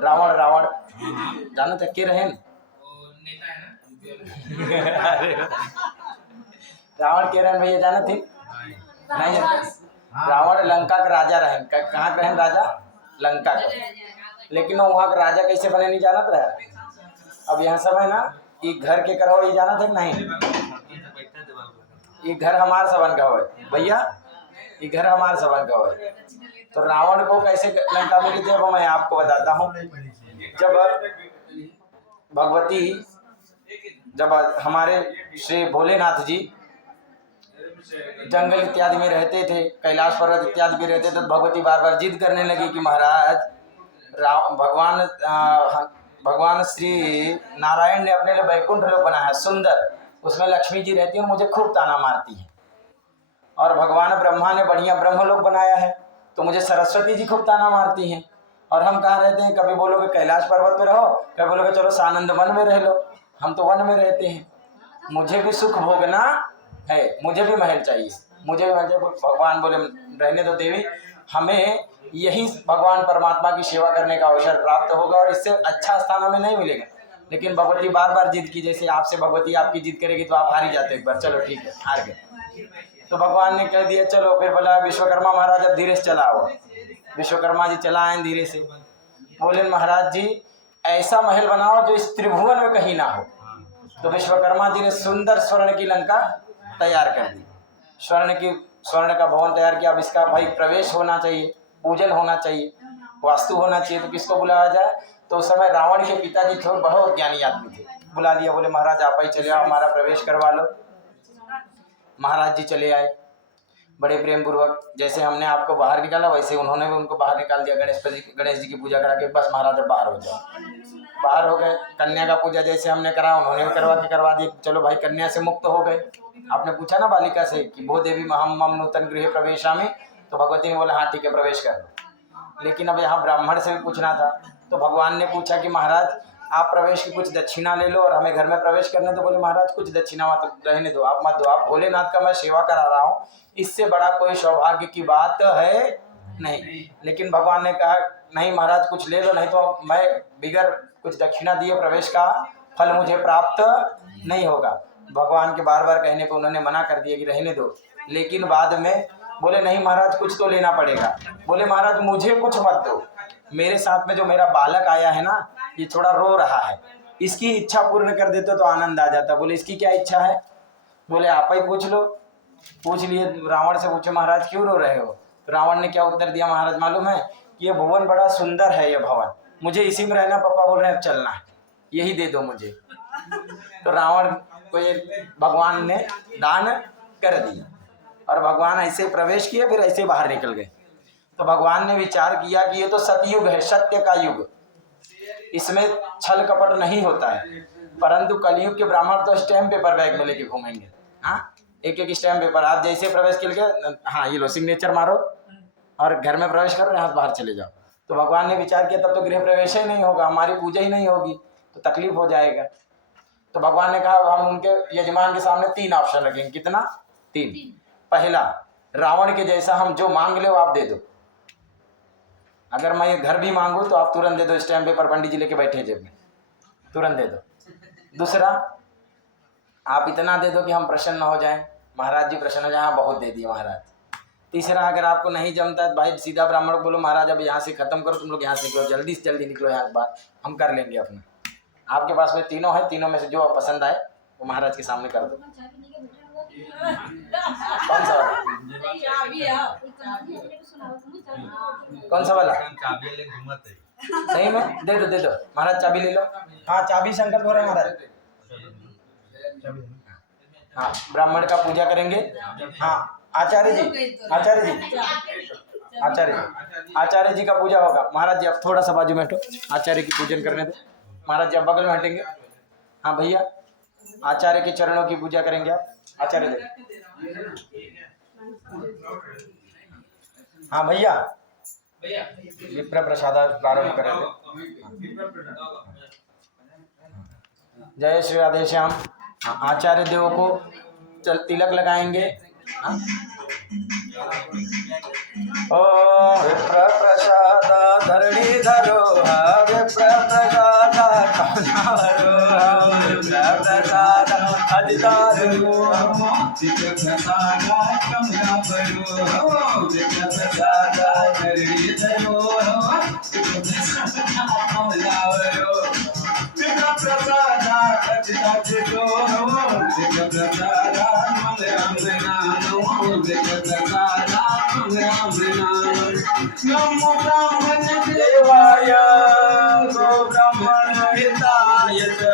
रावण रावण जाना तक के रहे नेता है ना रावण के रहन भैया जाना थी नहीं रावण लंका का राजा रहे कहाँ के रहे राजा लंका का लेकिन वो वहाँ का राजा कैसे बने नहीं जानत रहे। अब यहाँ सब है ना कि घर के करो ये जाना था नहीं ये घर हमारे सबन का हो भैया ये घर हमारे सबन का हो। तो रावण को कैसे लंका में थे वो मैं आपको बताता हूँ। जब भगवती जब हमारे श्री भोलेनाथ जी जंगल इत्यादि में रहते थे कैलाश पर्वत इत्यादि भी रहते थे तो भगवती बार बार जिद करने लगी कि महाराज भगवान श्री नारायण ने अपने लिए वैकुंठ लोक बनाया है सुंदर उसमें लक्ष्मी जी रहती है मुझे खूब ताना मारती है और भगवान ब्रह्मा ने बढ़िया ब्रह्मलोक बनाया है तो मुझे सरस्वती जी खूब ताना मारती हैं और हम कहाँ रहते हैं कभी बोलोगे कैलाश पर्वत पे रहो कभी बोलोगे चलो सानंद वन में रह लो हम तो वन में रहते हैं मुझे भी सुख भोगना है मुझे भी महल चाहिए मुझे भी महल भगवान बोले रहने दो देवी हमें यही भगवान परमात्मा की सेवा करने का अवसर प्राप्त होगा और इससे अच्छा स्थान हमें नहीं मिलेगा। लेकिन भगवती बार बार जिद की जैसे आपसे भगवती आपकी जिद करेगी तो आप हार ही जाते एक बार चलो ठीक है हार गए। तो भगवान ने कह दिया चलो फिर बोला विश्वकर्मा महाराज अब धीरे से चला हुआ विश्वकर्मा जी चला आए धीरे से बोले महाराज जी ऐसा महल बनाओ जो इस त्रिभुवन में कहीं ना हो। तो विश्वकर्मा जी ने सुंदर स्वर्ण की लंका तैयार कर दी स्वर्ण का भवन तैयार किया। अब इसका भाई प्रवेश होना चाहिए पूजन होना चाहिए वास्तु होना चाहिए तो किसको बुलाया जाए। तो उस समय रावण के पिताजी थे बहुत ज्ञानी आदमी थे बुला दिया बोले महाराज आप ही चले आओ हमारा प्रवेश करवा लो। महाराज जी चले आए बड़े प्रेम पूर्वक जैसे हमने आपको बाहर निकाला वैसे उन्होंने भी उनको बाहर निकाल दिया गणेश जी की पूजा करा के बस महाराज अब बाहर हो जाए बाहर हो गए। कन्या का पूजा जैसे हमने करा उन्होंने भी करवा दी चलो भाई कन्या से मुक्त हो गए। आपने पूछा ना बालिका से कि भो देवी मम नूतन गृह प्रवेशामि तो भगवती ने बोला हाँ ठीक है प्रवेश कर लो। लेकिन अब यहाँ ब्राह्मण से भी पूछना था तो भगवान ने पूछा कि महाराज आप प्रवेश की कुछ दक्षिणा ले लो और हमें घर में प्रवेश करने तो बोले महाराज कुछ दक्षिणा मत रहने दो आप मत दो आप भोलेनाथ का मैं सेवा करा रहा हूँ इससे बड़ा कोई सौभाग्य की बात है नहीं। लेकिन भगवान ने कहा नहीं महाराज कुछ ले लो नहीं तो मैं बिगर कुछ दक्षिणा दिए प्रवेश का फल मुझे प्राप्त नहीं होगा। भगवान के बार बार कहने पर उन्होंने मना कर दिया कि रहने दो। लेकिन बाद में बोले नहीं महाराज कुछ तो लेना पड़ेगा। बोले महाराज मुझे कुछ मत दो मेरे साथ में जो मेरा बालक आया है ना ये थोड़ा रो रहा है इसकी इच्छा पूर्ण कर देते तो आनंद आ जाता। बोले इसकी क्या इच्छा है। बोले आप ही पूछ लो। पूछ लिए रावण से पूछे महाराज क्यों रो रहे हो। तो रावण ने क्या उत्तर दिया महाराज मालूम है कि ये भवन बड़ा सुंदर है ये भवन मुझे इसी में रहना पापा बोल रहे हैं अब चलना है यही दे दो मुझे। तो रावण को ये भगवान ने दान कर दिया और भगवान ऐसे प्रवेश किए फिर ऐसे बाहर निकल गए। तो भगवान ने विचार किया कि ये तो सतयुग है सत्य का युग इसमें छल कपट नहीं होता है परंतु कलयुग के ब्राह्मण तो स्टैम्प पेपर बैग में लेके घूमेंगे। हाँ एक एक स्टैम्प पेपर आप जैसे प्रवेश के लिए हाँ ये लो सिग्नेचर मारो और घर में प्रवेश करो यहाँ से बाहर चले जाओ। तो भगवान ने विचार किया तब तो गृह प्रवेश ही नहीं होगा हमारी पूजा ही नहीं होगी तो तकलीफ हो जाएगा। तो भगवान ने कहा हम उनके यजमान के सामने 3 ऑप्शन रखेंगे। कितना 3। पहला रावण के जैसा हम जो मांग ले वो आप दे दो अगर मैं ये घर भी मांगू तो आप तुरंत दे दो स्टैम्प पेपर पंडित जी लेके बैठे जेब में तुरंत दे दो। दूसरा आप इतना दे दो कि हम प्रसन्न हो जाएं महाराज जी प्रसन्न हो जाए हाँ बहुत दे दिए महाराज। तीसरा अगर आपको नहीं जमता है भाई सीधा ब्राह्मण को बोलो महाराज अब यहाँ से खत्म करो तुम लोग यहाँ से निकलो जल्दी से जल्दी निकलो यहाँ से बाहर हम कर लेंगे अपना। आपके पास में तीनों है तीनों में से जो पसंद आए वो महाराज के सामने कर दो। कौन सा वाला कौन सा वाला सही में दे दो महाराज चाबी ले लो। हाँ चाबी संकल्प हो रहे महाराज। हाँ ब्राह्मण का पूजा करेंगे। हाँ आचार्य जी का पूजा होगा। महाराज जी आप थोड़ा सा बाजू में हटो आचार्य की पूजन करने दो। महाराज जी आप बगल में हटेंगे। हाँ भैया आचार्य के चरणों की पूजा करेंगे आप आचार्य देव। हाँ भैया विप्र प्रसाद प्रारंभ करें थे। जय श्री राधे श्याम। आचार्य देव को तिलक लगाएंगे हाँ? ओ विप्र प्रसाद धरणीधरो विप्र प्रसाद कमलावरो विप्र प्रसाद अधिदारो विप्र प्रसाद कमलावरो विप्र प्रसाद धरणीधरो विप्र प्रसाद कमलावरो विप्र प्रसाद अधिदारो विप्र प्रसाद मंगलावरो विप्र प्रसाद नमो ब्राह्मण देवाय गो ब्राह्मण हिताय च